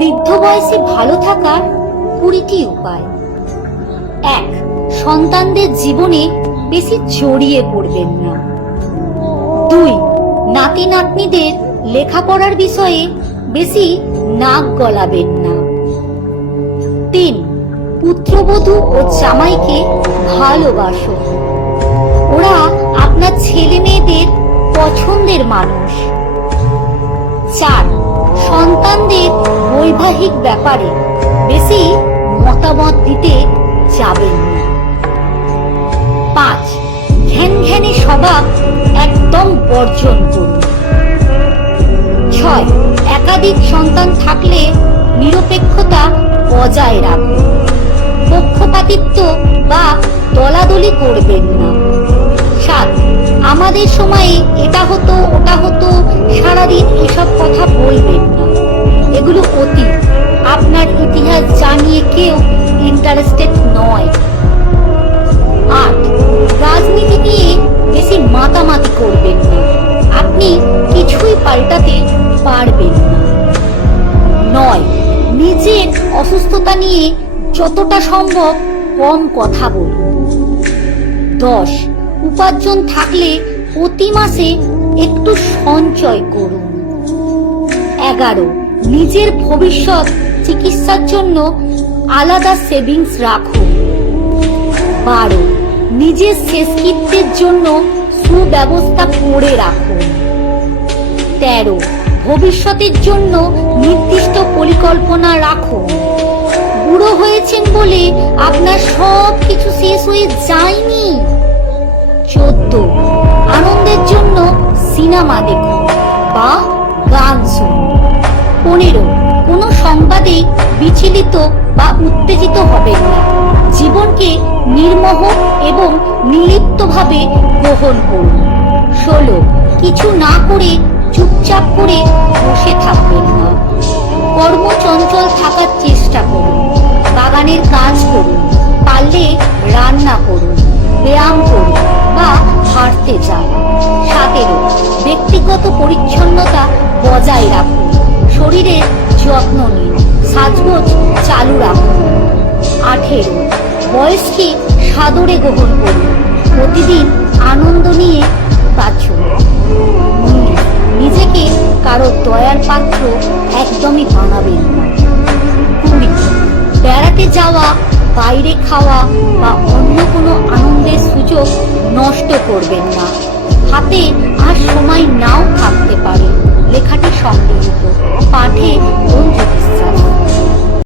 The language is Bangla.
বৃদ্ধ বয়সে ভালো থাকার 20টি উপায়। 1. সন্তানদের জীবনে বেশি জড়িয়ে পড়বেন না। 2. নাতি নাতনিদের লেখাপড়ার বিষয়ে বেশি নাক গলাবেন না। 3. পুত্রবধূ ও জামাইকে ভালোবাসুন। ওরা আপনার ছেলে মেয়েদের পছন্দের মানুষ। 4. সন্তানদের বৈবাহিক ব্যাপারে বেশি মতামত দিতে যাবেন না। 5. ঘ্যানঘ্যানে স্বভাব একদম বর্জন করুন। 6. একাধিক সন্তান থাকলে নিরপেক্ষতা বজায় রাখুন। পক্ষপাতিত্ব বা দলাদলি করবেন না। 7. আমাদের সময়ে এটা হতো ওটা হতো সারাদিন এসব কথা বলবেন না, এগুলো অতীত। আপনার ইতিহাস জানিয়ে কেউ ইন্টারেস্টেড নয়। 8. রাজনীতি নিয়ে বেশি মাতামাতি করবেন না, আপনি কিছুই পাল্টাতে পারবেন না। 9. নিজের অসুস্থতা নিয়ে যতটা সম্ভব কম কথা বলুন। 10. উপার্জন থাকলে প্রতি মাসে একটু সঞ্চয় করুন। 11. নিজের ভবিষ্যৎ চিকিৎসার জন্য আলাদা সেভিংস রাখুন। 12. নিজের শেষকৃত্যের জন্য সুব্যবস্থা করে রাখুন। 13. ভবিষ্যতের জন্য নির্দিষ্ট পরিকল্পনা রাখুন। বুড়ো হয়েছেন বলে আপনার সব কিছু শেষ হয়ে যায়নি। 14. আনন্দের জন্য সিনেমা দেখুন বা গান শুনুন। 15. কোনো সংবাদে বিচলিত বা উত্তেজিত হবেন না, জীবনকে নির্মোহ এবং নির্লিপ্তভাবে গ্রহণ করুন। 16. কিছু না করে চুপচাপ করে বসে থাকবেন না, কর্মচঞ্চল থাকার চেষ্টা করুন। বাগানের কাজ করুন, পারলে রান্না করুন, ব্যায়াম করুন বা হাঁটতে যান। 17. ব্যক্তিগত পরিচ্ছন্নতা বজায় রাখুন, শরীরের যত্ন নিন, সাজগোজ চালু রাখুন। 18. বয়সকে সাদরে গ্রহণ করুন, প্রতিদিন আনন্দ নিয়ে বাঁচুন। 19. নিজেকে কারো দয়ার পাত্র একদমই বানাবেন না। 20. বেড়াতে যাওয়া, বাইরে খাওয়া বা অন্য কোনো আনন্দের সুযোগ নষ্ট করবেন না। হাতে আর সময় নাও থাকতে পারে। লেখাটি সংগৃহীত। পাঠে